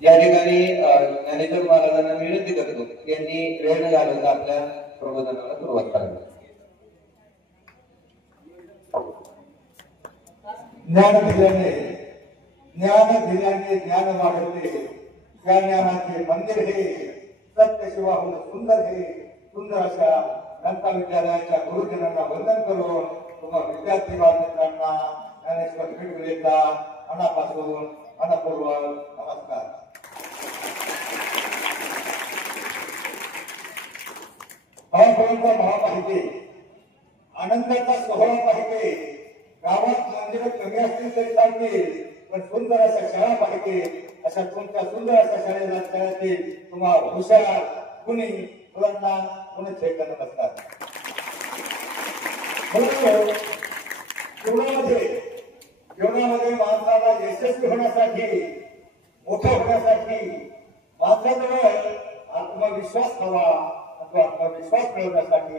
या ठिकाणी ज्ञानेश्वर महाराजांना विनंती करतो यांनी वेळ न घालवता आपल्या प्रबोधनाला सुरुवात करावी. ज्ञान दिल्याने ज्ञान वाढते. त्या ज्ञानाचे मंदिर हे सत्य शिवाहून सुंदर हे. सुंदर अशा दंता विद्यालयाच्या गुरुजनांना वंदन करून तुम्हा विद्यार्थी बालमित्रांना ज्ञानेश्वर भिडविलेचा मनापासून मनपूर्वक नमस्कार. हवापर्यंत भाव पाहिजे, आनंदाचा सोहळा पाहिजे. गावात मंदिरं कमी असतील तरी चालतील, पण सुंदर अशा शाळा पाहिजे. अशा तुमच्या सुंदर अशा शाळेतील तुम्हाला हुशार कुणी मुलांना पुनश्च एकदा नमस्कार. जीवनामध्ये माणसाला यशस्वी होण्यासाठी, मोठं होण्यासाठी माणसाजवळ आत्मविश्वास हवा. तो आत्मविश्वास मिळवण्यासाठी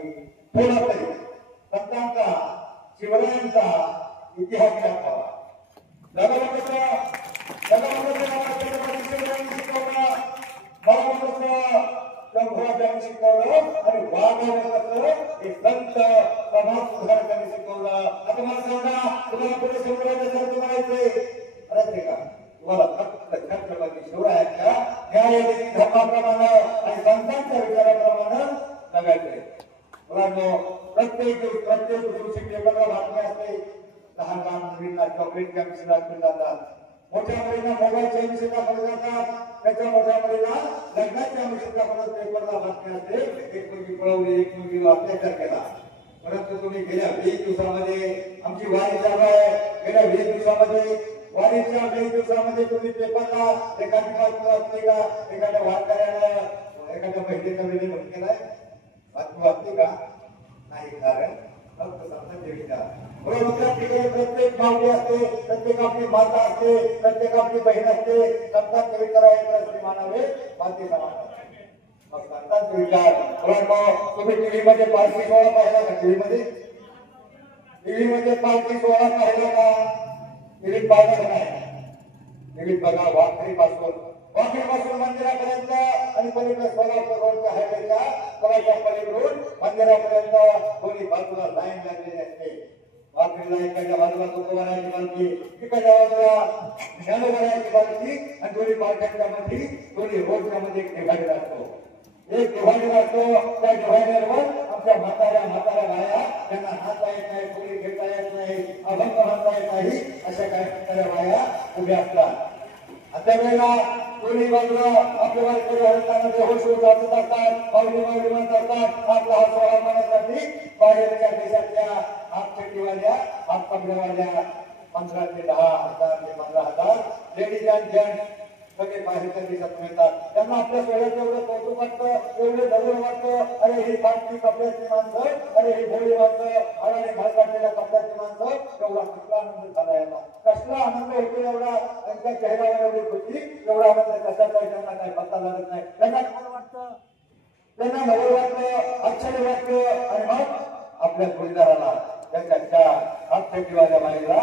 थोडा तरी संतांचा शिवरायांचा इतिहास हवा. शिकवलं आणि वाघ हे संत समाज सुधारकांनी शिकवलं. आता मला सांगा, तुम्हाला पुढे शिवरायाचं म्हणायचंय का? तुम्हाला फक्त छत्रपती शिवरायांच्या न्यायदेवी धर्माप्रमाणे आणि संतांच्या विचाराप्रमाणे जगायचंय. मुलांनो, प्रत्येक दिवशी पेपरला बातमी असते. लहान लहान मुलींना चॉकलेटच्या मिशी दाखवले जातात, मोठ्या मुलींना मोबाईलच्या मिशी दाखवले जातात, त्याच्या मोठ्या मुलीला लग्नाच्या मिशी दाखवत पेपरला बातमी असते. एक मुलगी पळवली, एक मुलगी अत्याचार केला. परंतु तुम्ही गेल्या 20 दिवसामध्ये आमची वारी चालू आहे. गेल्या 20 दिवसामध्ये वारीच्या 20 दिवसामध्ये तुम्ही पेपरला एखादी बातमी वाचली का? एखाद्या वारकऱ्यानं एखाद्या महिलेचा वेळी भट केलाय? बातमी वाचली का? नाही. कारण फक्त संतांचे विचार. प्रत्येक मावली असते, प्रत्येक आपली माता असते, प्रत्येक आपली बहीण असते. संतांचे विचार आहे मानावे बाकी समान. मग संतांचे विचार तुम्ही टीव्ही मध्ये पालखी सोहळा पाहिला का? टीव्ही मध्ये पालखी सोहळा पाहिला का? टीव्हीत पाहिलं नाही. टीव्हीत बघा, वाखरीपासून मंदिरापर्यंत आणि पलीकडे सोलापूर रोडच्या हायवेच्या कोणाच्या पलीकडून मंदिरापर्यंत दोन्ही बाजूला लाईन लागलेली असते. वाखरीला एखाद्या बाजूला तुकोबाराची पालखी, एखाद्या बाजूला ज्ञानोबाराची पालखी आणि दोन्ही पालख्यांच्या मध्ये, दोन्ही रोडच्या मध्ये एक डिव्हायडर असतो. एक डिव्हायडर असतो. त्या डिव्हायडरवर आमच्या म्हाताऱ्या बाया, त्यांना नाचता येत नाही, पोळी घेता येत नाही, अभंग म्हणता येत नाही, अशा काही म्हाताऱ्या बाया उभ्या असतात. त्या वेळेला दोन्ही बाजूला आपल्या वारकरी होश असतात, माऊली म्हणतात. आपला हा सोहळा मानण्यासाठी बाहेरच्या देशातल्या हातचेटीवाल्या, हातपंगड्यावाल्या 15 ते 10,000 ते 15,000 लेडीज अँड जेंट्स सगळे बाहेरच्या देशातून येतात. त्यांना आपल्या सोहळ्यात एवढं कौतुक वाटतं, एवढं जवळ वाटतं. अरे ही फाटकी कपड्याची माणसं, अरे ही भोळी माणसं, अरे भर काढलेल्या कपड्याची माणसं. एवढा कसला आनंद झाला याला, कसला आनंद होतो एवढा. त्यांच्या चेहऱ्यावर एवढी खुशी, एवढा आनंद कशाचा आहे त्यांना काही पत्ता लागत नाही. त्यांना काय वाटतं? त्यांना नवल वाटतं, आश्चर्य वाटतं. आणि मग आपल्या जोडीदाराला, त्याच्या हातपेटीवाल्या बाईला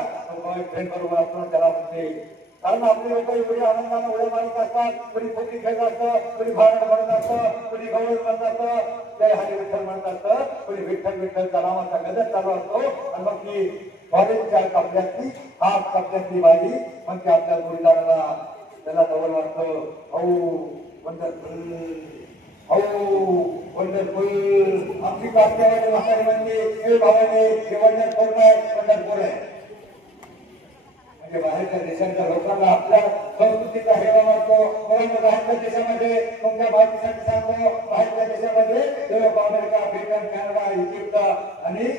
फ्रेंड बरोबर असतो त्याला म्हणते. कारण आपले लोक एवढी आनंदाने उड्या मारत असतात. कोणी पोटी खेळत असतं, कोणी भांड म्हणत असतं, कोणी गवळ म्हणत असतं, जय हरी विठ्ठल म्हणत असतं, कोणी विठ्ठलचा नावाचा गजर चालू असतो. आणि मग ती कॉलेजच्या कपड्यातली, हात कपड्यातली बाई मग ती आपल्या जोडीदाराला, त्याला जवळ वाटतं. Wonderful, wonderful. आमची कास्त्यावाली म्हातारी म्हणजे हे भावाने हे वंडरफुल नाही, वंडरफुल आहे. म्हणजे बाहेरच्या देशांच्या लोकांना आपल्या संस्कृतीचा हेवा वाटतो. परंतु बाहेरच्या देशामध्ये, तुमच्या माहितीसाठी सांगतो, बाहेरच्या देशामध्ये Europe, America, Britain, Canada, Egypt आणि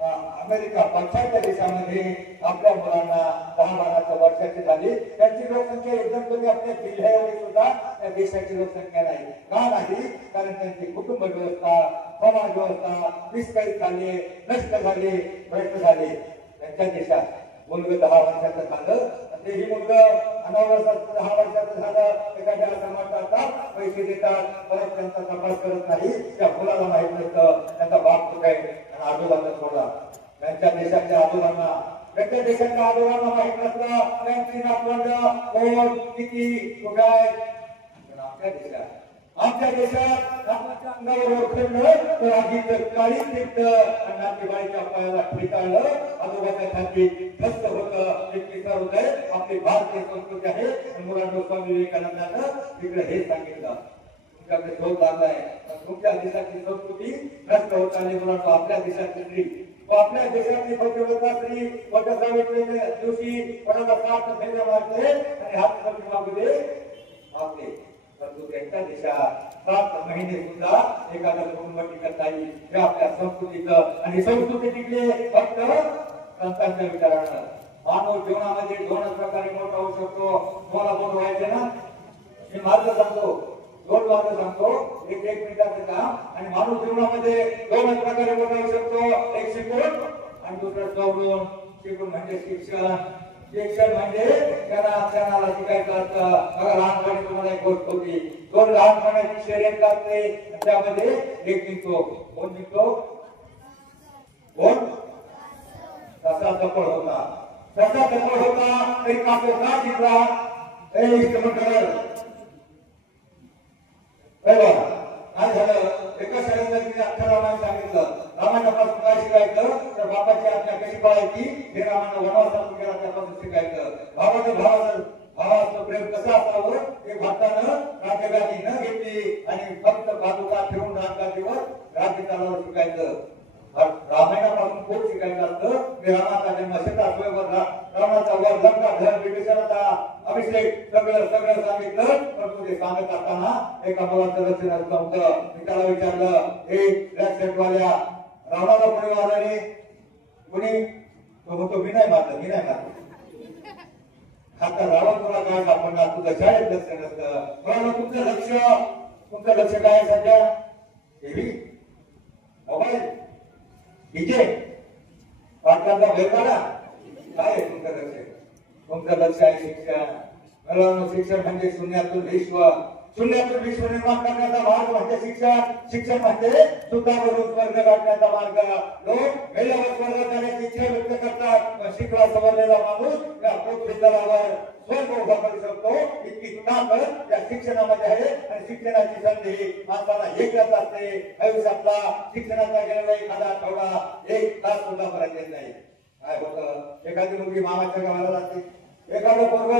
अमेरिका, पाश्चात्य देशामध्ये आपल्या मुलांना 10-12 वर्षाची झाली, त्यांची लोकसंख्या एकदम कमी आपल्या जिल्ह्याएवढी सुद्धा त्या देशाची लोकसंख्या नाही. का नाही? कारण त्यांची कुटुंब व्यवस्था, समाज व्यवस्था विस्कळीत झाली, नष्ट झाली, भ्रष्ट झाली. त्यांच्या देशात मुलगा 10 वर्षाचं झालं, तेही मुलगा 10 वर्षाचं झालं, एखाद्या आश्रमात जातात, पैसे देतात, परत त्यांचा तपास करत नाही. त्या मुलाला माहित नसतं त्यांचा बाप कुठे आहे आणि आजोबांना सोडा. त्यांच्या देशातल्या आजोबांना त्याच्या देशाच्या आजोबांना माहित नसलं त्यांची नातवंड कोण किती कुठे आहे. पण आमच्या देशात रामाच्या अंगावर ओळखलं तर आधीच काळी तीर्थ आणि नातेवाईच्या पायाला ठेचाळलं, आजोबाच्या छातीत ठस्त होतं. एक विचार होत आहे आपली भारतीय संस्कृती आहे. मुलांना स्वामी विवेकानंदानं तिकडे हे सांगितलं तुमच्याकडे शोध लागलाय तुमच्या देशाची संस्कृती नष्ट होत आली. मुलांना आपल्या देशाची स्त्री आपल्या देशातली पतिव्रता स्त्री वटसावित्रीच्या दिवशी कोणाला साथ फेऱ्या मारते आणि हात समजून मागू दे आपले. परंतु त्यांच्या देशात 7 महिने सुद्धा एखादा कुटुंब टिकत नाही. हे आपल्या संस्कृतीचं आणि संस्कृती टिकले फक्त संतांच्या विचारानं. मानव जीवनामध्ये 2 प्रकारे मोठा होऊ शकतो. तुम्हाला मोठं व्हायचं ना मी मार्ग सांगतो 2 मार्ग सांगतो. एक मिनिटाचं काम आणि मानव जीवनामध्ये 2 प्रकारे मोठा होऊ शकतो. एक शिकून आणि दुसरं सवरून. शिकून म्हणजे शिक्षण. शिक्षण म्हणजे क्षणाला शिकायचं असतं. बघा लहानपणी तुम्हाला एक गोष्ट होती 2 लहानपणाची शर्यत करते त्यामध्ये एक निघतो. कोण निघतो? कोण? तसा चपळ होता. तसा चपळ होता तरी काको का जिंकला? काय झालं? एका शाळेत तिने अख्खा रामायण सांगितलं. रामायणापासून काय शिकायचं तर बापाची आज्ञा कशी पाळायची हे रामायण वनवासातून गेला त्यापासून शिकायचं. भावाचं प्रेम कसं असावं हे भारतानं राज्यगादी न घेतली आणि फक्त बाजूला ठेवून राजगादीवर राज्य चालवलं शिकायचं. रामायणापासून खूप शिकायचं असतं. मी रामाचा जन्म सीतास्वयंवर रावणाचा वध लंकाधर विभीषणाचा अभिषेक सगळं सांगितलं. परंतु ते सांगत असताना एका मुलाचं लक्षण असलं होतं. मी त्याला विचारलं हे ब्लॅक शर्टवाल्या रावणाला कोणी मारलं रे? कोणी? तो म्हणतो मी नाही मारलं. आता रावण तुला काय सापडणार? तुझं शाळेत लक्ष नसतं. बरोबर तुमचं लक्ष काय सध्या? टीव्ही मोबाईल डीजे पाटलाचा बैलगाडा काय आहे तुमचं लक्ष? तुमचं लक्ष आहे शिक्षण. शिक्षण म्हणजे शून्यातून विश्व निर्माण करण्याचा मार्ग म्हणजे शिक्षण म्हणजे सुखावरून स्वर्ग गाठण्याचा मार्ग. लोक मेल्यावर स्वर्गात जाण्याची इच्छा व्यक्त करतात. शिकला सवरलेला माणूस या पृथ्वीतलावर स्वर्ग उभा करू शकतो इतकी ताकद या शिक्षणामध्ये आहे. आणि शिक्षणाची संधी माणसाला एकच असते. आयुष्यातला शिक्षणाचा गेलेला एखादा आठवडा 1 तास सुद्धा परत येत नाही. काय होतं? एखादी मुलगी मामाच्या गावाला जाते. एखादं पोरग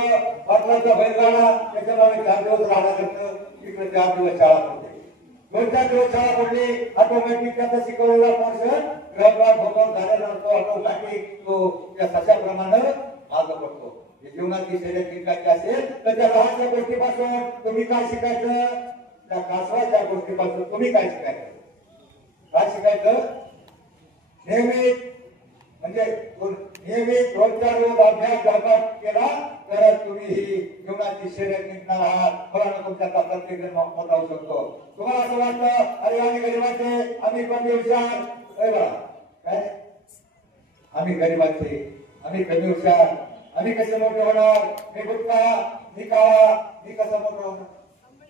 पाटलाचा बैलगाडा त्याच्यामध्ये 4 दिवस राहणार असतं. तिकडे 4 दिवस शाळा पडते. 2-4 दिवस शाळा पडली ऑटोमॅटिक त्याचा शिकवलेला पोर्शन झाल्यानंतर ऑटोमॅटिक तो त्या सशाप्रमाणे मार्ग पडतो. जीवनाची शर्यत जिंकायची असेल तर त्या लहानशा गोष्टीपासून तुम्ही काय शिकायचं? त्या कासवाच्या गोष्टीपासून तुम्ही काय शिकायचं? नियमित रोजच्या रोज अभ्यास जर केला तर तुम्ही ही जीवनाची शर्यत जिंकणार आहात. फळानं तुमच्याचा प्रत्येक जण मोठा होऊ शकतो. तुम्हाला असं वाटतं अरे आम्ही गरीबाचे आम्ही कमी हुशार. काय आम्ही गरीबाचे आम्ही कमी हुशार आम्ही कसे मोठे होणार? मी गुटखा मी काळा मी कसं मोठं होणार?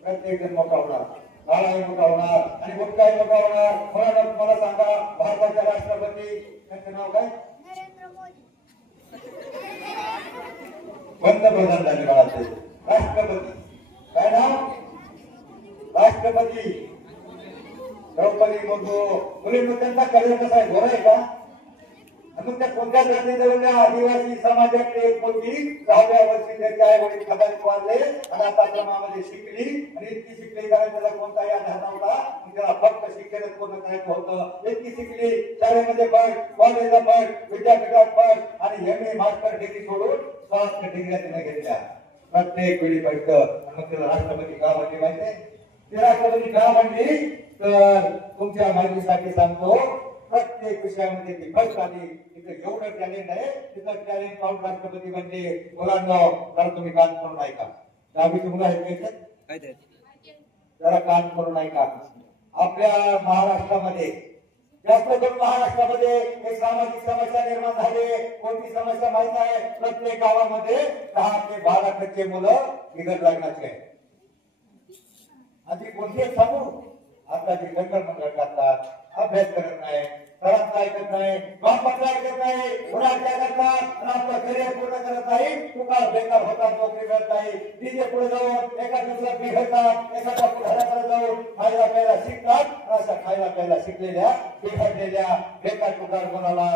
प्रत्येक जण मोठा होणार. काळाही मोठा होणार आणि गुटखाही मोठा होणार. मला सांगा भारताच्या राष्ट्रपती त्यांचं नाव काय? पंतप्रधान झाले काळाचे राष्ट्रपती. काय नाव? राष्ट्रपती द्रौपदी मुर्मू. मुलींना त्यांचा करिअर कसा आहे? घोर आहे का? मग त्या कोणत्या जातीच्या आदिवासी समाजातली एक मुलगी 6व्या वर्षी त्यांच्या आई वडील खदानी वाढले आणि आता क्रमामध्ये शिकली आणि इतकी शिकली कारण त्याला कोणताही आधार नव्हता. त्याला फक्त शिक्षण पूर्ण करायचं होतं. इतकी शिकली शाळेमध्ये पड कॉलेजला पड विद्यापीठात पड आणि MA मास्टर डिग्री सोडून 7 डिग्र्या तिने घेतल्या. प्रत्येक वेळी पडतं. मग तिला राष्ट्रपती का म्हणली माहिती? ती राष्ट्रपती का म्हणली तर तुमच्या माहितीसाठी सांगतो प्रत्येक विषयामध्ये ती फर्स्ट आली. तिथे एवढं टॅलेंट आहे तिथं टॅलेंट पाहून राष्ट्रपती म्हणजे मुलांना जरा तुम्ही कान करून ऐका. 10वीची मुलं आहेत जरा कान करून ऐका. आपल्या महाराष्ट्रामध्ये जास्त करून महाराष्ट्रामध्ये एक सामाजिक समस्या निर्माण झाली. कोणती समस्या माहित आहे? प्रत्येक गावामध्ये 10 ते 12% मुलं बिगर लग्नाचे आहेत. आणि कोणती सांगू आता जे गंडर मंडळ करतात अभ्यास करत नाही, सरांचं ऐकत नाही, बापाचं ऐकत नाही, मुलांचं करतात आणि आपलं करिअर पूर्ण करत नाही, तुकार बेकार होतात, नोकरी मिळत नाही, तिथे पुढे जाऊन एका दिवसात बिघडतात, एखाद्या पुढाऱ्याकडे जाऊन खायला प्यायला शिकतात. अशा खायला प्यायला शिकलेल्या बिघडलेल्या बेकार तुकार कोणाला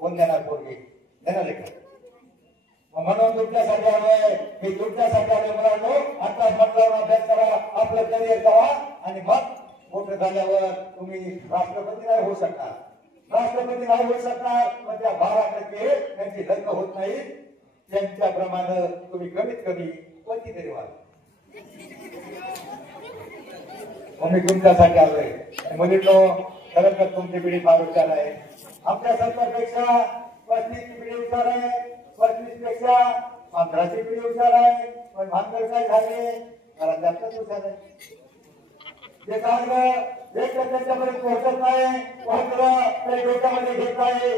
कोण देणार पोरगी देणार लेखा. म्हणून तुमच्यासाठी आलोय, मी तुमच्यासाठी आलोय मुलांनो. आता म्हटलं अभ्यास करा, आपलं करिअर करा आणि मग मोठं झाल्यावर तुम्ही राष्ट्रपती नाही होऊ शकणार. राष्ट्रपती नाही होऊ शकणार म्हणजे 12% त्यांची लग्न होत नाही. त्यांच्याप्रमाणे तुम्ही कमीत कमी कोणती तरी व्हा. मी तुमच्यासाठी आलोय. मुलींनो, खरं तर तुमची पिढी फार हुशार आहे. आमच्या सरकारपेक्षा 35ची पिढी हुशार आहे, 35 पेक्षा 15ची पिढी हुशार आहे. पण भानगड काय झाले, मला जास्तच हुशार आहे. ते चांगलं एक त्याच्यापर्यंत पोहोचत नाही, पोहोचलं तरी डोक्यामध्ये घेत आहे.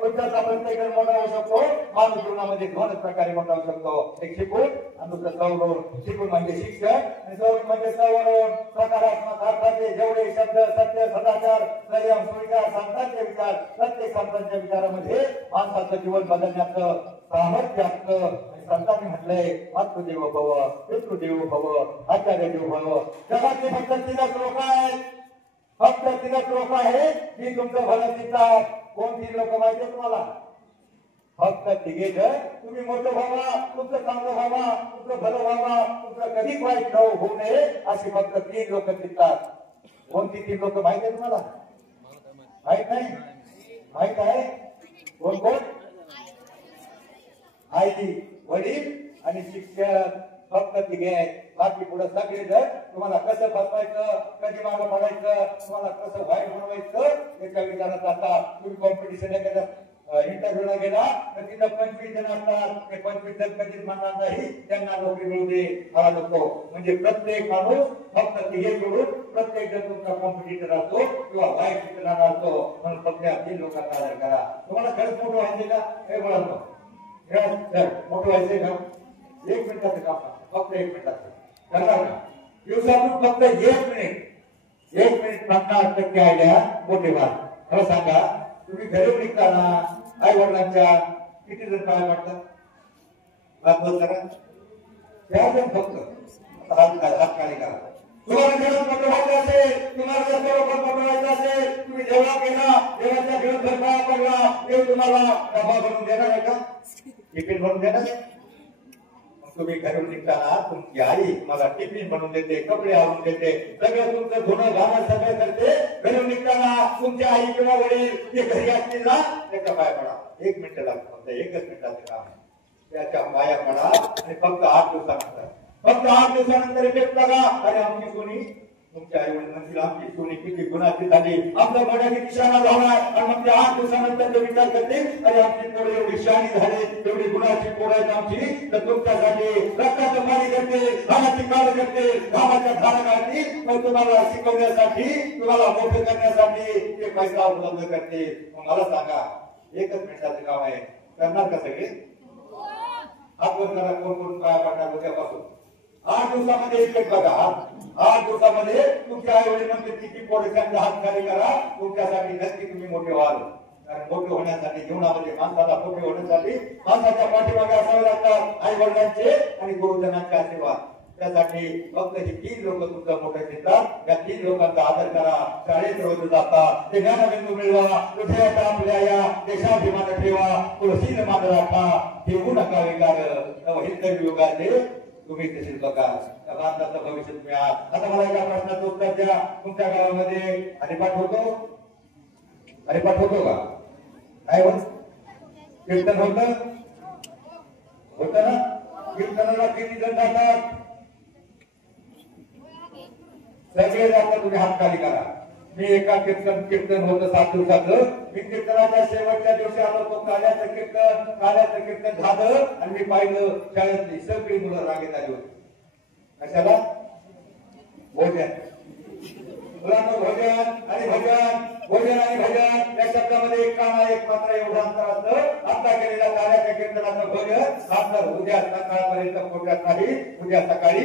तुमच्याचा प्रत्येक मोठा होऊ शकतो, मानव जीवनामध्ये दोनच प्रकारे मोठा होऊ शकतो. एक शिकून आणि दुसरं सवरून. शिकून म्हणजे शिक्षण आणि सवरून म्हणजे सवरून. सकारात्मक अर्थाचे जेवढे शब्द सत्य, सदाचार, संयम, सुविचार, संतांचे विचार, प्रत्येक संतांच्या विचारामध्ये माणसाचं जीवन बदलण्याचं सामर्थ्य असतं. संतांनी म्हटलंय, मातृदेवो भव, पितृदेवो भव, आचार्य देवो भव. जगातले फक्त 3च लोक आहेत, फक्त 3च लोक आहेत की तुमचं भलं चिंतात. कोण 3 लोक माहिती तुम्हाला? फक्त 3 जण. तुम्ही मोठं व्हावा, तुमचं चांगलं व्हावा, तुमचं भलं व्हावा, तुमचं कधीच वाईट होऊ नये अशी फक्त 3 लोक चिंतात. कोणती 3 लोक माहिती आहे तुम्हाला? माहित नाही? माहित आहे? कोण कोण? आई, वडील आणि शिक्षक. फक्त 3 आहेत. बाकी पुढे सगळे जण तुम्हाला कसं बसवायचं, कधी मागं पडायचं, तुम्हाला कसं वाईट बनवायचं याच्या विचारात असतात. तुम्ही कॉम्पिटिशन इंटरव्ह्यूला गेला तर तिथं 25 जण असतात. ते 25 जण कधीच म्हणणार नाही त्यांना नोकरी मिळू दे हा नको. म्हणजे प्रत्येक माणूस फक्त 3 सोडून प्रत्येक जण तुमचा कॉम्पिटिटर असतो किंवा वाईट शिकणारा असतो. म्हणून फक्त 3 लोकांचा आदर करा. तुम्हाला खरंच मोठं व्हायचे का? हे बोला मोठं व्हायचंय का? 1 मिनिटाचं काम, फक्त 1 मिनिटाचं करणार का? दिवसातून फक्त 1 मिनिट 50% आयडिया मोठे व्हा. खरं सांगा, तुम्ही घरी निघताना आई वडिलांच्या किती जण काय वाटतात? फक्त हात खाली करा. तुम्हाला जेवण मोठं व्हायचं असेल, तुम्हाला जर बरोबर मोठं व्हायचं असेल, तुम्ही जेव्हा केला देवाच्या दिवसभर पाया पडला, देव तुम्हाला डबा बनवून देणार आहे का? टिफिन बनवून देणार आहे? तुम्ही घरून निघताना तुमची आई मला टिफिन बनवून देते, कपडे आवरून देते, सगळं तुमचं धुणं घालणं सगळं करते. घरून निघताना तुमची आई किंवा वडील ते घरी असतील ना, त्याच्या पाया पडा. 1 मिनिट लागतं, फक्त 1च मिनिटाचं काम. त्याच्या पाया पडा आणि फक्त 8 दिवसानंतर इफेक्ट बघा. अरे आमची सोनी, तुमच्या आई वडील म्हणतील आमची सोनी किती गुणाची झाली, आपल्या मोठ्या किती शहाणा झाला. आणि मग ते 8 दिवसानंतर ते विचार करतील, अरे आमची पोरं एवढी शहाणी झाली, एवढी गुणाची पोरं आहेत आमची. तर तुमच्यासाठी रक्ताचं पाणी करते, घामाची काळ करते, घामाच्या धारा काढतील. मग तुम्हाला शिकवण्यासाठी, तुम्हाला मोठं करण्यासाठी ते पैसा उपलब्ध करते. मग मला सांगा, 1च मिनिटाचं काम आहे, करणार का सगळे? आपण करा. कोण कोण पाया पडणार उद्यापासून? 8 दिवसामध्ये इफेक्ट बघा. 8 दिवसामध्ये तुमच्या आई वडील म्हणते किती पोरं त्यांचा हात खाली करा. तुमच्यासाठी नक्की तुम्ही मोठे व्हाल. कारण मोठे होण्यासाठी जीवनामध्ये माणसाला मोठे होण्यासाठी माणसाच्या पाठीमागे असावे लागतात आई वडिलांचे आणि गुरुजनांचे आशीर्वाद. त्यासाठी फक्त ही 3 लोक तुमचं मोठं घेतात. या 3 लोकांचा आदर करा. शाळेत रोज जाता ते ज्ञानबिंदू मिळवा. हृदयात आपल्या या देशाभिमान ठेवा. तुळशीन मान राखा, ठेवू नका विकार. हिंदवी युगाचे तुम्ही तसेच बघा. भारताचं भविष्य तुम्ही आहात. आता मला एका प्रश्नाचं उत्तर द्या. तुमच्या गावामध्ये हरिपाठ होतो? हरिपाठ होतो का? काय होत? कीर्तन होत ना? कीर्तनाला किती जण जातात? सगळे जातात. तुम्ही हात खाली करा. मी एका कीर्तन होतं 7 दिवसाचं. मी कीर्तनाच्या शेवटच्या दिवशी आलो. तो काल्याचं कीर्तन झालं आणि मी पाहिलं शाळेतली सगळी मुलं रांगेत आली होती. कशाला? भोजन. मुलांना भोजन आणि भजन या शब्दामध्ये एक काना एक मात्र एवढं अंतर असतं. आता केलेल्या काल्याच्या कीर्तनाचं भजन आता उद्या सकाळपर्यंत पोटात नाही. उद्या सकाळी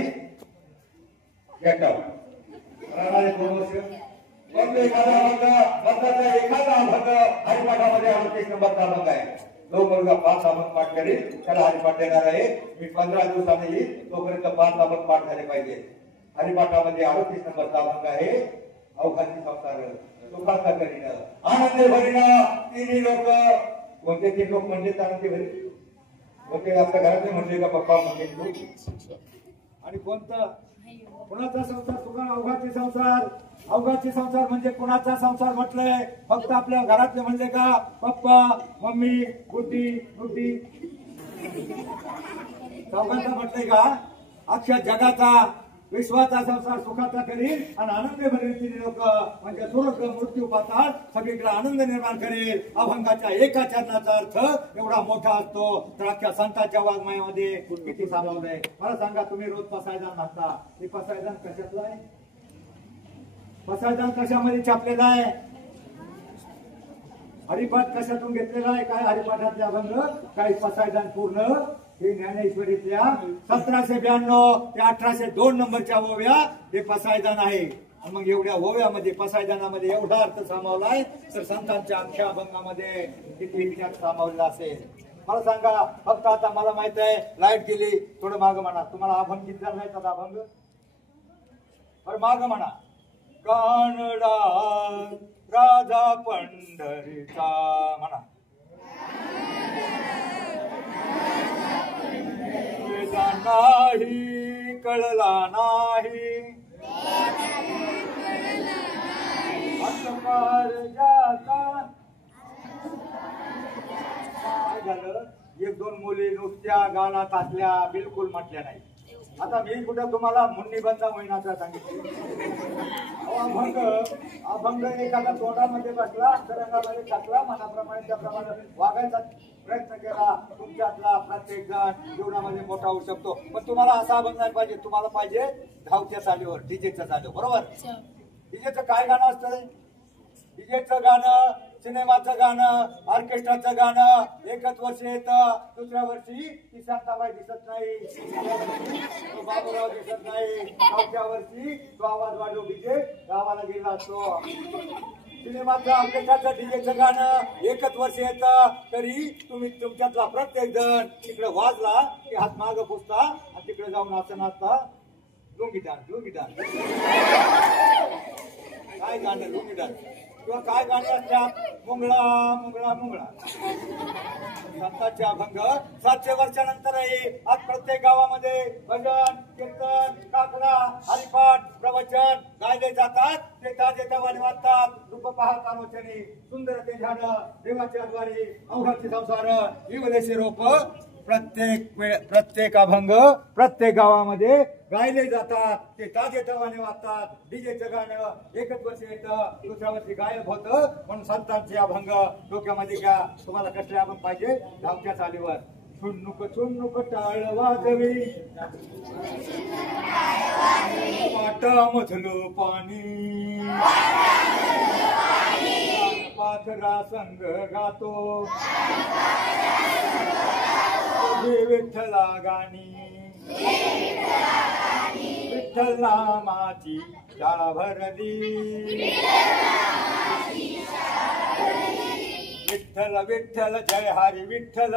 येतात. राहणारे 2 वर्ष परंतु एखादा अभंग भक्ताचा एखादा अभंग हरिपाठामध्ये 38 नंबरचा अभंग आहे. जो मुलगा 5 अभंग पाठ करेल त्याला हरिपाठ देणार आहे. मी 15 दिवसांनी येईल तोपर्यंत 5 अभंग पाठ झाले पाहिजे. हरिपाठामध्ये 38 नंबरचा अभंग आहे. अवघाची संसार सुखाचा करीन आनंदे भरीन तिन्ही लोक. कोणते 3 लोक म्हणजे आनंदे भरीन? कोणते आपल्या घरातले म्हणजे का पप्पा म्हणजे तू? आणि कोणतं कुणाचा संसार? तुका अवघाचे संसार. अवघाचे संसार म्हणजे कुणाचा संसार म्हटलंय? फक्त आपल्या घरातले म्हणजे का पप्पा मम्मी गुड्डी गुड्डी चौघांचा म्हटलंय का? अख्ख्या जगाचा विश्वाचा संसार सुखाचा करील आणि आनंद भरेल तिन्ही लोक. म्हणजे स्वर्ग मृत्यू पाताळ सगळीकडे आनंद निर्माण करेल. अभंगाच्या एका चरणाचा अर्थ एवढा मोठा असतो तर अख्ख्या संतांच्या वाङ्मयामध्ये किती सामावलंय. मला सांगा, तुम्ही रोज पसायदान म्हणता, हे पसायदान कशातलं आहे? पसायदान कशामध्ये छापलेलं आहे? हरिपाठ कशातून घेतलेला आहे? काय हरिपाठातले अभंग, काय पसायदान पूर्ण हे ज्ञानेश्वरीतल्या 1792 ते 1802 नंबरच्या ओव्या हे पसायदान आहे. आणि मग एवढ्या ओव्यामध्ये पसायदानामध्ये एवढा अर्थ सामावलाय तर संतांच्या अख्ख्या अभंगामध्ये किती विचार सामावलेला असेल. मला सांगा, फक्त आता मला माहित आहे लाईट गेली, थोडं मागं म्हणा. तुम्हाला अभंग किती झाला? अभंग बरं मागं म्हणा. कानडा राजा पंढरीचा म्हणा. नाही कळला नाही काय झालं? 1-2 मुली नुसत्या गाण्यात असल्या, बिलकुल म्हटल्या नाही. आता मी कुठं तुम्हाला मुन्नीबंध महिन्याचा सांगितले. अभंग अभंग एखादा तोंडामध्ये बसला, तरंगामध्ये टाकला, मनाप्रमाणे त्याप्रमाणे वागायचा प्रयत्न केला. तुमच्यातला प्रत्येक जण जीवनामध्ये मोठा होऊ शकतो. पण तुम्हाला असा अभंग नाही पाहिजे. तुम्हाला पाहिजे धावत्या चालीवर, डीजेच्या चालीवर. बरोबर? डीजेचं काय गाणं असतं? डीजेचं गाणं, सिनेमाचं गाणं, ऑर्केस्ट्राचं गाणं एकच वर्ष येतं, दुसऱ्या वर्षी ती शांताबाई दिसत नाही, बाबूराव दिसत नाही, चौथ्या वर्षी तो आवाज वाढव डीजे गावाला गेला असतो. सिनेमाचं ऑर्केस्ट्राचं डीजेचं गाणं एकच वर्ष येतं, तरी तुम्ही तुमच्यातला प्रत्येक जण तिकडे वाजला की हात मागं पुसता आणि तिकडे जाऊन असं नाचता. Lungi dance, lungi dance. काय गाणं? लुंगी डान्स. किंवा काय गाणी असतात? मुंगळा मुंगळा मुंगळा. संतांचे अभंग 700 वर्षानंतरही आज प्रत्येक गावामध्ये भजन कीर्तन काकडा हरिपाठ प्रवचन गायले जातात. ते ताजेतवाने वाटतात. रूप पाहत आलोचनी सुंदर ते झाडं देवाच्या द्वारे अवघाचे संसार इवलेसे रोप. प्रत्येक अभंग प्रत्येक गावामध्ये गायले जातात. ते ताजेतवाने वाटतात. डीजेचं गाणं एकच वर्ष येतं, दुसऱ्या वर्षी गायब होतं. म्हणून संतांचे अभंग डोक्यामध्ये घ्या. तुम्हाला कसले अभंग पाहिजे? धावत्या चालीवर. छुन्नुक छुन्नुक टाळ वाजवी पाटामधलं पाणी पाथरा संग गातो विठ्ठला गाणी विठ्ठल नामाची शाळा भरली विठ्ठल विठ्ठल जय हरी विठ्ठल.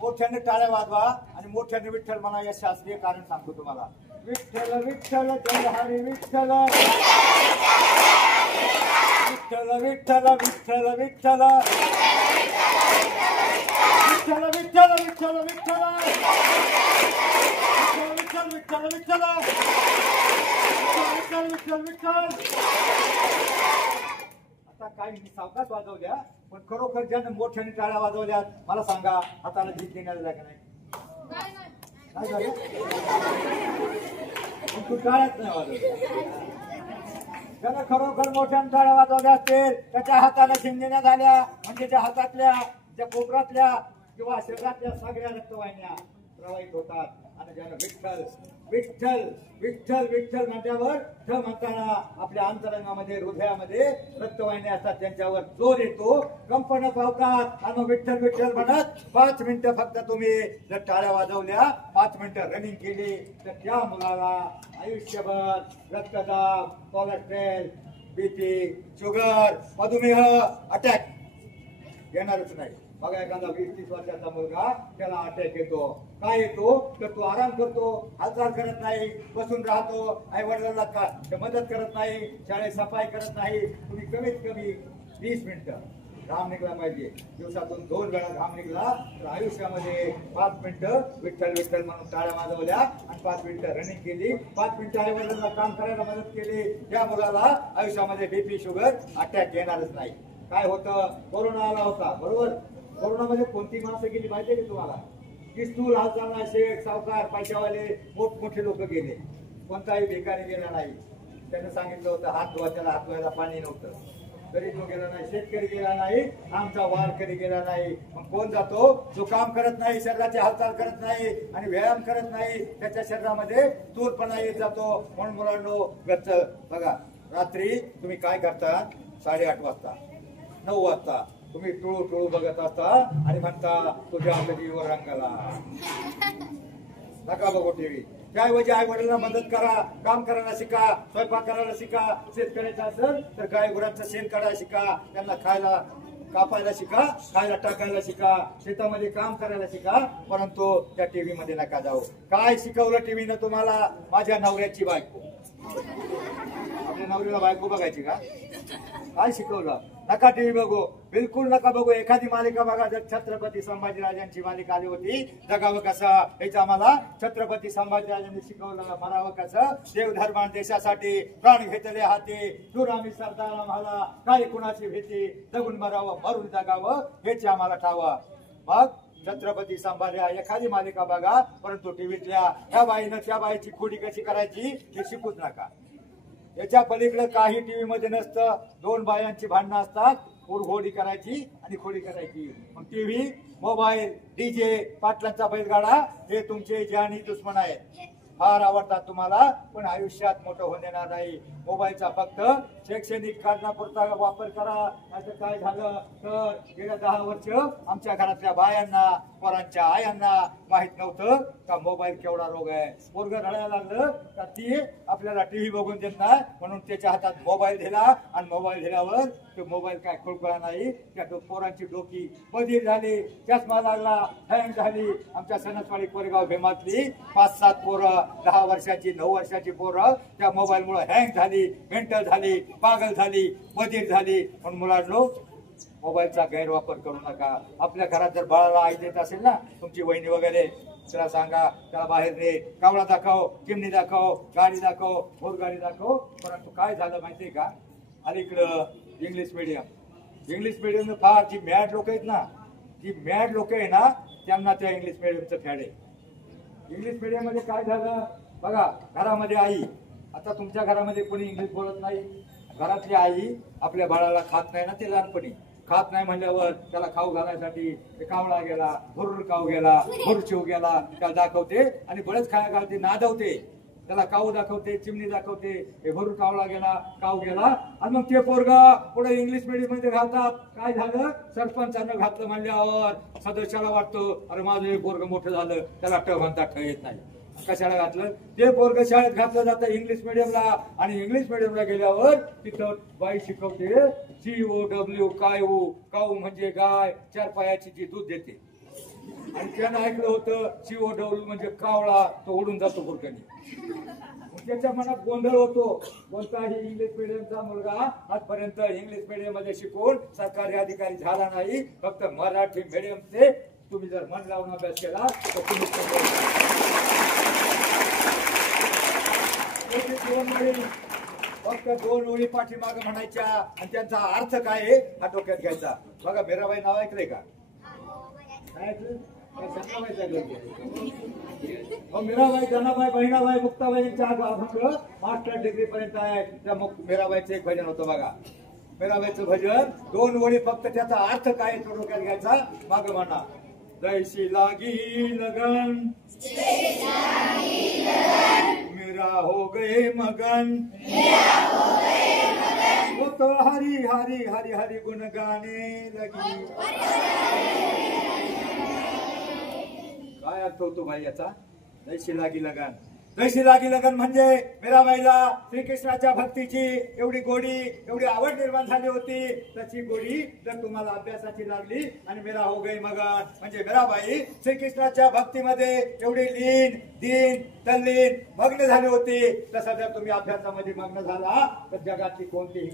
मोठ्याने टाळ्या वाजवा आणि मोठ्याने विठ्ठल म्हणा. या शास्त्रीय कारण सांगतो तुम्हाला. विठ्ठल विठ्ठल जय हरी विठ्ठल विठ्ठल विठ्ठल विठ्ठल विठ्ठल विठ्ठल विठ्ठल विठ्ठल विठ्ठल विठ्ठल विठ्ठल विठ्ठल विठ्ठल विठ्ठल. आता काही सावकाश वाजवल्या, पण खरोखर ज्याने मोठ्याने टाळ्या वाजवल्या मला सांगा, हाताला जीत घेण्याला का नाही? काय झालं? तू टाळ्याच नाही वाजवल्या. ज्यानं खरोखर मोठ्याने टाळ्या वाजवल्या असतील त्याच्या हाताला शिंदेण्या झाल्या, म्हणजे त्या हातातल्या त्या कोपरातल्या किंवा शरीरातल्या सगळ्या रक्तवाहिन्या प्रवाहित होतात. आणि ज्यानं विठ्ठल विठ्ठल विठ्ठल विठ्ठल म्हटल्यावर ठ म्हणताना आपल्या अंतरंगामध्ये हृदयामध्ये रक्तवाहिन्या असतात, त्यांच्यावर जोर येतो, कंपन पावतात आणि मग विठ्ठल विठ्ठल म्हणत 5 मिनिटं फक्त तुम्ही जर टाळ्या वाजवल्या, 5 मिनिटं रनिंग केली तर त्या मुलाला आयुष्यभर रक्तदाब, कोलेस्ट्रॉल, बीपी, शुगर, मधुमेह, अटॅक येणारच नाही. बघा एखादा 20-30 वर्षाचा मुलगा त्याला अटॅक येतो, काय येतो तर तो आराम करतो, हालचाल करत नाही, बसून राहतो, आई वडिलांना मदत करत नाही, शाळेत सफाई करत नाही. तुम्ही कमीत कमी 20 मिनिटं घाम निघला पाहिजे, दिवसातून 2 वेळा घाम निघला तर आयुष्यामध्ये 5 मिनिटं विठ्ठल विठ्ठल म्हणून टाळ्या वाजवल्या आणि 5 मिनिटं रनिंग केली, 5 मिनिटं आई वडिलांना काम करायला मदत केली, त्या मुलाला आयुष्यामध्ये बीपी, शुगर, अटॅक येणारच नाही. काय होतं, कोरोना आला होता बरोबर. कोरोनामध्ये कोणती माणसं गेली माहितीये की तुम्हाला? की स्थूल हालचाल, शेठ, सावकार, पैशावाले, मोठमोठे लोक गेले, कोणताही भिकारी गेला नाही. त्यानं सांगितलं होतं हात धुवा, त्याला हात धुवायला पाणी नव्हतं, तरी तो गेला नाही. शेतकरी गेला नाही, आमचा वारकरी गेला नाही. मग कोण जातो? जो काम करत नाही, शरीराची हालचाल करत नाही आणि व्यायाम करत नाही, त्याच्या शरीरामध्ये स्थूलपणा येत जातो. म्हणून मुलांनो बघा, रात्री तुम्ही काय करता? 8:30 वाजता 9 वाजता तुम्ही टुळू टुळू बघत असता आणि म्हणता तुझ्या टीव्हीवर रंगाला नका बघू टीव्ही. त्याऐवजी आई वडिलांना मदत करा, काम करायला शिका, स्वयंपाक करायला शिका. शेतकऱ्याचं असेल तर गाय गुरांचं शेण काढायला शिका, त्यांना खायला कापायला शिका, खायला टाकायला शिका, शेतामध्ये काम करायला शिका, परंतु त्या टीव्ही मध्ये नका जाऊ. काय शिकवलं टीव्हीनं तुम्हाला? माझ्या नवऱ्याची बायको. आपल्या नवऱ्याला बायको बघायची का? काय शिकवलं? नका टीव्ही बघू, बिलकुल नका बघू. एखादी मालिका बघा, जर छत्रपती संभाजीराजांची मालिका आली होती, जगावं कसं याचं आम्हाला छत्रपती संभाजीराजांनी शिकवलं. मरावं कसं, देवधर्मान देशासाठी प्राण घेतले हाती, दूर आम्ही सरदार आम्हाला काय कुणाची भीती, जगून मरावं मरून जगावं हेच आम्हाला ठावं. मग छत्रपती संभाजी एखादी मालिका बघा, परंतु टीव्हीतल्या ह्या बाईनं त्या बाईची खोडी कशी करायची हे शिकूच नका. याच्या पलीकडे काही टीव्ही मध्ये नसतं. 2 बायांची भांडणं असतात, उरघोडी करायची आणि खोडी करायची. मग टीव्ही, मोबाईल, डीजे, पाटलांचा बैलगाडा हे तुमचे जानी दुश्मन आहेत. फार आवडतात तुम्हाला, पण आयुष्यात मोठं होऊन देणार नाही. मोबाईलचा फक्त शैक्षणिक कारणापुरता वापर करा. नाहीतर काय झालं तर गेल्या 10 वर्ष आमच्या घरातल्या बायांना, पोरांच्या आयांना माहित नव्हतं का मोबाईल केवढा रोग आहे. पोरग रडायला लागलं का ती आपल्याला टीव्ही बघून देत नाही, म्हणून त्याच्या हातात मोबाईल दिला आणि मोबाईल दिल्यावर तो मोबाईल काय खुळखुळा नाही, त्या पोरांची डोकी बधीर झाली, चष्मा लागला, हँग झाली. आमच्या सणसवाडी कोरेगाव भीमातली 5-7 पोरं, 10 वर्षाची 9 वर्षाची पोरं त्या मोबाईल मुळे हँग झाली, मेंटल झाली, पागल झाली, बधीर झाली. म्हणून मुलांनो, मोबाईलचा गैरवापर करू नका. आपल्या घरात जर बाळाला आई देत असेल ना, तुमची वहिनी वगैरे, त्याला सांगा, त्याला बाहेर दे, कावळा दाखव, चिमणी दाखव, गाडी दाखव, घोडगाडी दाखव. परंतु काय झालं माहितीये का, अलीकडं इंग्लिश मिडियम फार जी मॅड लोक आहेत ना, जी मॅड लोक आहे ना, त्यांना त्या इंग्लिश मिडियमचं फॅड आहे. इंग्लिश मिडियम मध्ये काय झालं बघा, घरामध्ये आई, आता तुमच्या घरामध्ये कोणी इंग्लिश बोलत नाही, घरातली आई आपल्या बाळाला खात नाही ना, ते लहानपणी खात नाही म्हणल्यावर त्याला खाऊ घालायसाठी कावळा गेला, भुरळ काऊ गेला, भुरचिव गेला, त्याला दाखवते आणि बळच खाया घालते, नादवते, त्याला काऊ दाखवते, चिमणी दाखवते, हे भरून कावळा गेला, काऊ गेला. आणि मग ते पोरगा पुढे इंग्लिश मिडियम मध्ये घालतात. काय झालं, सरपंचानं घातलं म्हणल्यावर सदस्याला वाटतं अरे माझं हे पोरग मोठं झालं, त्याला ट म्हणता ठ येत नाही. कशाला घातलं? ते पोरग शाळेत घातलं जातं इंग्लिश मिडियमला, आणि इंग्लिश मिडियमला गेल्यावर तिथं बाई शिकवते COW, काऊ म्हणजे गाय, 4 पायाची जी दूध देते. आणि त्यानं ऐकलं होतं COW म्हणजे कावळा, तो उडून जातो बुरकणी. त्याच्या मनात गोंधळ होतो. कोणताही इंग्लिश मिडियमचा मुलगा आजपर्यंत इंग्लिश मिडियम मध्ये शिकून सरकारी अधिकारी झाला नाही. फक्त मराठी मिडियमचे तुम्ही जर मन लावून अभ्यास केला तर तुम्ही फक्त 2 ओळी पाठीमागे म्हणायच्या आणि त्यांचा अर्थ काय आहे हा डोक्यात घ्यायचा. बघा, मीराबाई नाव ऐकलंय का? मीराबाई, जनाबाई, बहिणाबाई, मुक्ताबाई यांच्या अभंग मास्टर डिग्री पर्यंत आहे. त्या मीराबाईचं एक भजन होतं बघा, मीराबाईचं भजन 2 ओळी फक्त त्याचा अर्थ काय तो डोक्यात घ्यायचा, माग म्हणा. जैसी लागी लगन मेरा हो गए मगन वो तो हरी हरी हरी हरी गुण गाने लगी. काय अर्थ होतो भाई याचा? जैसी लागी लगन. जैसी लागी लगन म्हणजे मीराबाईला श्रीकृष्णाच्या भक्तीची एवढी गोडी एवढी आवड निर्माण झाली होती. त्याची गोडी जर तुम्हाला अभ्यासाची लागली आणि मेरा हो गई मगन म्हणजे मीराबाई श्रीकृष्णाच्या भक्तीमध्ये एवढी लीन दीन तल्लीन मग्न झाली होती. तसं जर तुम्ही अभ्यासामध्ये मग्न झाला तर जगातली कोणतीही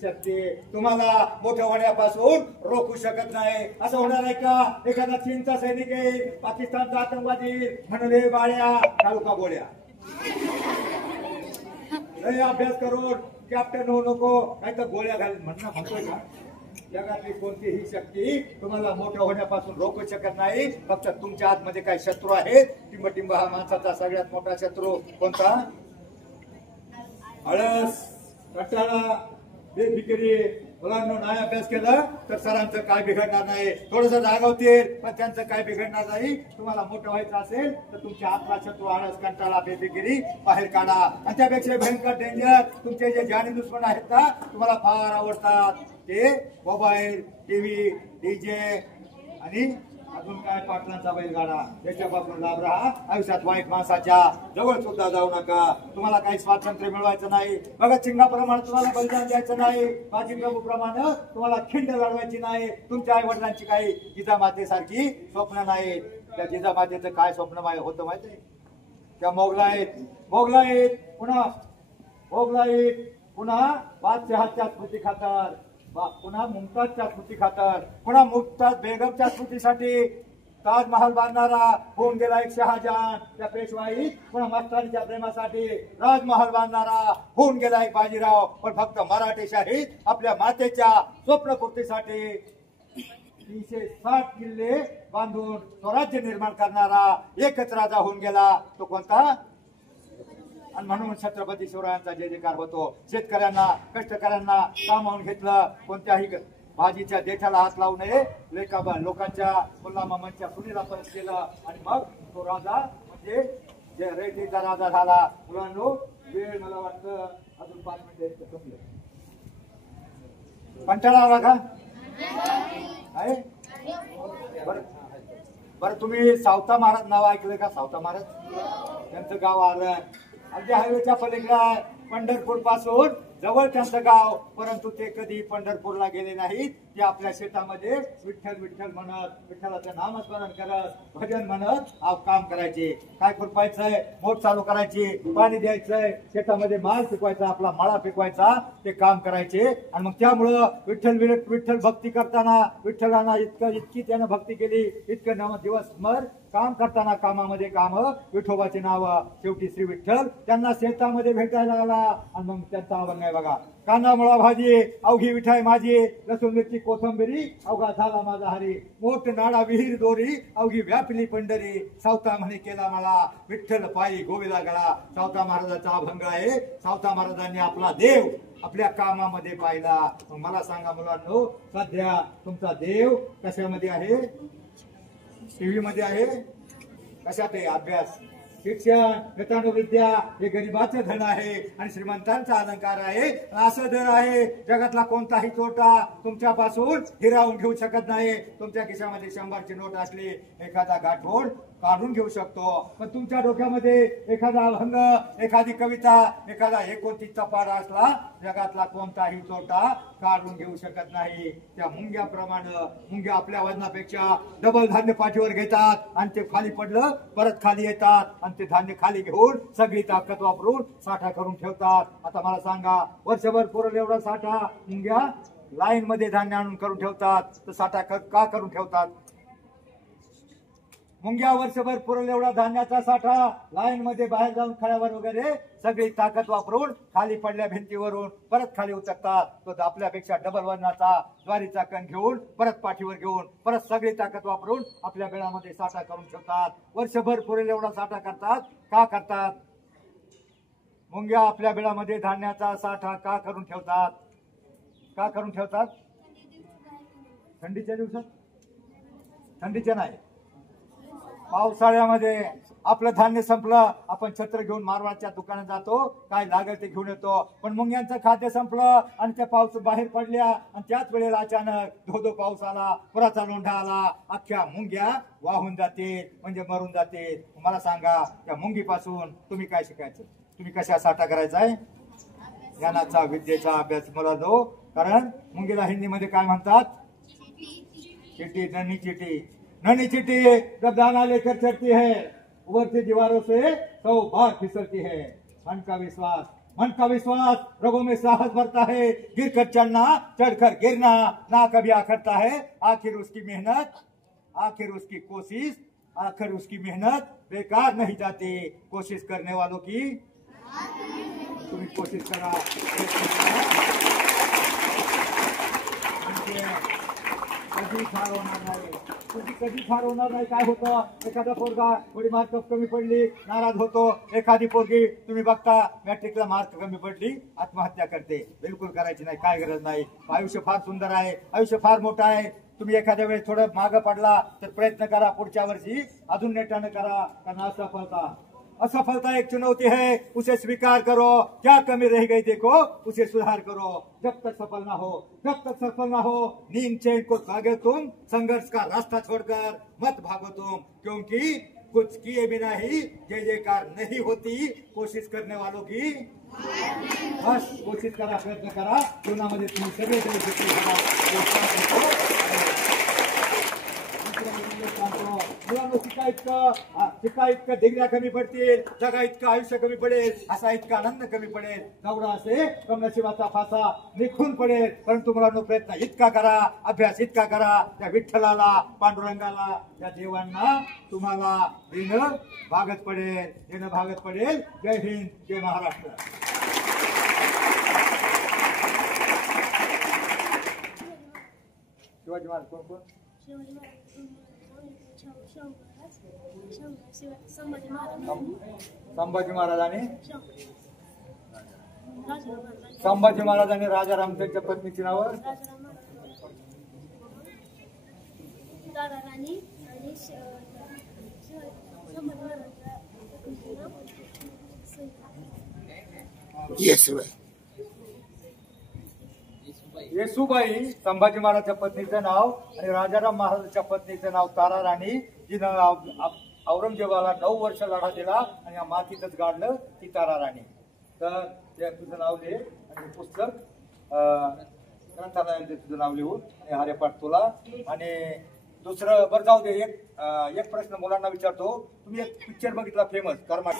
शक्ती तुम्हाला मोठं होण्यापासून रोखू शकत नाही. असं होणार आहे का? एखादा चीनचा सैनिक येईल, पाकिस्तानचा आतंकवादी म्हणले बाळ्या घालू का गोळ्या? अभ्यास करून कॅप्टन होऊ नको नाही तर गोळ्या घाल म्हणतोय का? जगातली कोणतीही शक्ती तुम्हाला मोठं होण्यापासून रोखू शकत नाही. फक्त तुमच्या आतमध्ये काही शत्रू आहेत. टिंबटिंब हा माणसाचा सगळ्यात मोठा शत्रू कोणता? आळस, कंटाळा, बेफिकिरी. मुलांना नाही अभ्यास केला तर सरांचं काय बिघडणार नाही. थोडस रागवतील पण त्यांचं काय बिघडणार नाही. तुम्हाला मोठं व्हायचं असेल तर तुमच्या आतला शत्रू आळस, कंटाळा, बेफिकिरी बाहेर काढा. आणि त्यापेक्षा भयंकर डेंजर तुमचे जे जाणी दुश्मन आहेत ना तुम्हाला फार आवडतात ते मोबाईल, टीव्ही, डीजे आणि अजून काय पाटलांचा बैलगाडा. त्याच्यापासून लाभ राहा. आयुष्यात वाईट माणसाच्या जवळ सुद्धा जाऊ नका. तुम्हाला काही स्वातंत्र्य मिळवायचं नाही. भगत सिंगाप्रमाणे तुम्हाला बलिदान द्यायचं नाही. बाजी प्रभू प्रमाणे तुम्हाला खिंड लढवायची नाही. तुमच्या आई वडिलांची काही जिजामातेसारखी स्वप्न नाही. त्या जिजामातेचं काय स्वप्न होतं माहिती आहे? त्या मोगलाईत पुन्हा बादशहाच्या स्मृती खातर, पुन्हा मुमताजच्या स्मृती खातर, पुन्हा मुमताज बेगमच्या स्मृतीसाठी ताजमहाल बांधणारा होऊन गेला एक शहाजहान. त्या पेशवाई पुन्हा मस्तानीच्या प्रेमासाठी राजमहाल बांधणारा होऊन गेला एक बाजीराव. पण फक्त मराठी शाहीत आपल्या मातेच्या स्वप्नपूर्तीसाठी 360 किल्ले बांधून स्वराज्य निर्माण करणारा एकच राजा होऊन गेला. तो कोणता? आणि म्हणून छत्रपती शिवरायांचा जय जयकार होतो. शेतकऱ्यांना कष्टकऱ्यांना सामावून घेतलं. कोणत्याही भाजीच्या देठाला हात लावू नये. लोकांच्या मुल्ला मामांच्या सुनीला परत केलं आणि मग तो राजा म्हणजे जे रेड्डीचा राजा झाला. मुलांनो वेळ मला वाटतं अजून 5 मिनिटे संपले. कंटाळा आला का? आहे बरं तुम्ही सावता महाराज नाव ऐकलंय का? सावता महाराज त्यांचं गाव आलं अगदी हायवेच्या पलीकडे पंढरपूर पासून जवळ त्यांचं गाव. परंतु ते कधी पंढरपूरला गेले नाहीत. ते आपल्या शेतामध्ये विठ्ठल विठ्ठल म्हणत विठ्ठलाचं नामस्मरण करत भजन म्हणत काम करायचे. काय खुरपायचंय, मोठ चालू करायची, पाणी द्यायचंय, शेतामध्ये माल पिकवायचा, आपला माळा पिकवायचा, ते काम करायचे. आणि मग त्यामुळं विठ्ठल भक्ती करताना विठ्ठलांना इतकी त्यानं भक्ती केली. इतकं दिवसभर काम करताना कामामध्ये काम विठोबाचे नाव शेवटी श्री विठ्ठल त्यांना शेतामध्ये भेटायला आला. आणि मग त्यांचा अभंग आहे बघा. कांदा मुळा भाजी अवघी विठाई माझी, लसूण मिरची कोथंबिरी अवघा झाला माझा हरी, मोठ नाडा विहीर दोरी अवघी व्यापली पंढरी, सावता म्हणे केला मला विठ्ठल पायी गोविला गळा. सावता महाराजांचा अभंग आहे. सावता महाराजांनी आपला देव आपल्या कामामध्ये पाहिला. मला सांगा मुलांनो, सध्या तुमचा देव कशामध्ये आहे? टीव्ही मध्ये आहे? कशात आहे? अभ्यास, शिक्षण, विद्या हे गरिबाचं धन आहे आणि श्रीमंतांचा अलंकार आहे. असं धन आहे जगातला कोणताही तोटा तुमच्यापासून हिरावून घेऊ शकत नाही. तुमच्या खिशामध्ये 100ची नोट असली एखादा गाठोड काढून घेऊ शकतो. पण तुमच्या डोक्यामध्ये एखादा अभंग, एखादी कविता, एखादा 29चा पाढा असला जगातला कोणताही तोटा काढून घेऊ शकत नाही. त्या मुंग्याप्रमाणे मुंग्या आपल्या वजनापेक्षा डबल धान्य पाठीवर घेतात आणि ते खाली पडलं परत खाली येतात आणि ते धान्य खाली घेऊन सगळी ताकद वापरून साठा करून ठेवतात. आता मला सांगा, वर्षभर पुरेल एवढा साठा मुंग्या लाईन मध्ये धान्य आणून करून ठेवतात. तर साठा का करून ठेवतात? मुंग्या वर्षभर पुरेल एवढा धान्याचा साठा लाईन मध्ये बाहेर जाऊन खळ्यावर वगैरे सगळी ताकद वापरून खाली पडल्या भिंतीवरून परत खाली उतरतात. तो आपल्यापेक्षा डबल वजनाचा ज्वारीचा कण घेऊन परत पाठीवर घेऊन परत सगळी ताकद वापरून आपल्या बेळामध्ये साठा करून ठेवतात. वर्षभर पुरेल एवढा साठा करतात. का करतात? मुंग्या आपल्या बेळामध्ये धान्याचा साठा का करून ठेवतात? का करून ठेवतात? थंडीच्या दिवसात थंडीच्या नाही, पावसाळ्यामध्ये आपलं धान्य संपलं, आपण छत्र घेऊन मारवाडच्या दुकानात जातो, काय लागेल ते घेऊन येतो. पण मुंग्यांचं खाद्य संपलं आणि त्या पाऊस बाहेर पडल्या आणि त्याच वेळेला अचानक धोधो पाऊस आला, पुराचा लोंढा आला, अख्ख्या मुंग्या वाहून जाते, म्हणजे मरून जाते. मला सांगा, त्या मुंगीपासून तुम्ही काय शिकायचं? तुम्ही कशा साठा करायचा आहे? ज्ञानाचा, विद्येचा अभ्यास मला दो. कारण मुंगीला हिंदीमध्ये काय म्हणतात? चिट्टी, नन्ही चिट्टी. नन्ही चिट्टी जब दाना लेकर चढ़ती है, उभरती दीवारों से 100 बार फिसलती है. मन का विश्वास रगों में साहस भरता है. गिर कर चढ़ना, चढ़कर गिरना ना कभी आखरता है. आखिर उसकी मेहनत, आखिर उसकी कोशिश, आखिर उसकी मेहनत बेकार नहीं जाती. कोशिश करने वालों की तुम्ही कोशिश करा. कधी फार होणार नाही, कधी फार होणार नाही. काय होतं, एखादा पोरगा थोडी मार्क कमी पडली, नाराज होतो. एखादी पोरगी तुम्ही बघता मॅट्रिकला मार्क कमी पडली, आत्महत्या करते. बिलकुल करायची नाही, काय गरज नाही. आयुष्य फार सुंदर आहे, आयुष्य फार मोठं आहे. तुम्ही एखाद्या वेळेस थोडं मागं पडला तर प्रयत्न करा, पुढच्या वर्षी अजून नेटानं करा. कारण असफलता एक चुनौती है, उसे स्वीकार करो. क्या कमी रह गई देखो, उसे सुधार करो. जब तक सफल ना हो नींद चैन को त्यागे तुम. संघर्ष का रास्ता छोड़कर मत भागो तुम, क्योंकि कुछ किए बिना ही जय जयकार नहीं होती. कोशिश करने वालों की बस कोशिश करा, प्रयत्न करा. जीवनामध्ये तुम्ही सगळे मुलांना शिका इतकं डिग्र्या कमी पडतील, जगा इतकं आयुष्य कमी पडेल, असा इतका आनंद कमी पडेल. नवरा असे कमनशिबाचा फासा निघून पडेल. परंतु मुलांनो प्रयत्न इतका करा, अभ्यास इतका करा, त्या विठ्ठलाला, पांडुरंगाला, त्या देवांना तुम्हाला देणं भागत पडेल. जय हिंद, जय महाराष्ट्र. शिवाजी महाराज कोण? संभाजी महाराज आणि राजा राम त्यांच्या पत्नीची नावं येसूबाई. संभाजी महाराजच्या पत्नीचं नाव आणि राजाराम महाराजांच्या पत्नीचं नाव तारा राणी. जिनं औरंगजेबाला 9 वर्ष लढा दिला आणि या मातीतच गाडलं, ती तारा राणी. तर तुझं नाव लिह आणि पुस्तक ग्रंथालयात तुझं नाव लिहून आणि हरेपाठ तुला. आणि दुसरं बरं जाऊ दे, एक प्रश्न मुलांना विचारतो. तुम्ही एक पिक्चर बघितला फेमस कर्मा,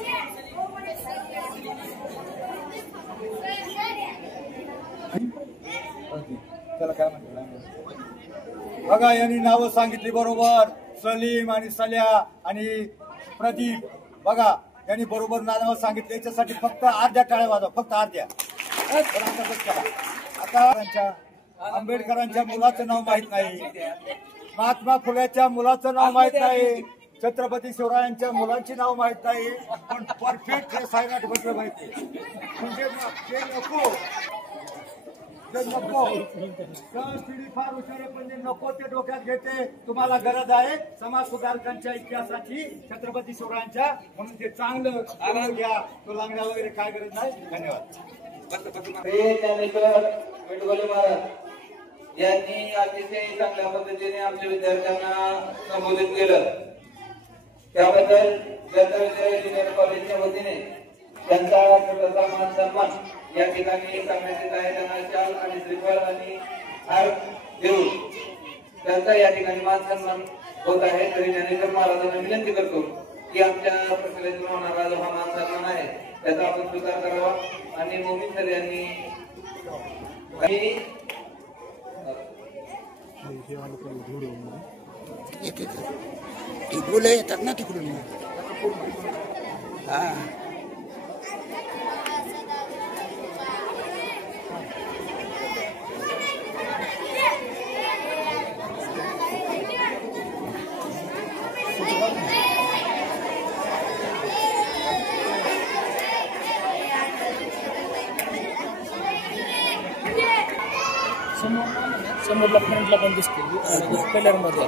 त्याला काय म्हणतात बघा. यांनी नावं सांगितली बरोबर. सलीम आणि सल्या आणि प्रदीप. बघा यांनी बरोबर नावं सांगितली. याच्यासाठी फक्त अर्ध्या टाळ्या वाजवा, फक्त अर्ध्या. आता आंबेडकरांच्या मुलाचं नाव माहित नाही, महात्मा फुलेच्या मुलाचं नाव माहित नाही, छत्रपती शिवरायांच्या मुलांची नाव माहित नाही, पण परफेक्ट हे सायनाट बसलं माहिती. म्हणजे नको पिढी फार हुशार आहे, पण नको ते डोक्यात घेते. तुम्हाला गरज आहे समाज सुधारकांच्या इतिहासाची, छत्रपती शिवरायांच्या. म्हणून ते चांगलं आराम घ्या. तो लागण्या वगैरे काय गरज नाही. धन्यवाद. महाराज यांनी अतिशय चांगल्या पद्धतीने आमच्या विद्यार्थ्यांना संबोधित केलं. त्याबद्दल जनता विद्यालय ज्युनियर कॉलेजच्या वतीने त्यांचा छोटासा मान सन्मान या ठिकाणी करण्यात येत आहे. त्यांना शाल आणि श्रीफळ आणि हार देऊन त्यांचा या ठिकाणी मान सन्मान होत आहे. तरी ज्ञानेश्वर महाराजांना विनंती करतो की आमच्या प्रशालेतून होणारा जो हा मान सन्मान आहे त्याचा आपण स्वीकार करावा. आणि मोमीन सर यांनी बोले येतात ना तिकडून. हा समोरला फ्रंटला पण दिसते कलर मध्ये.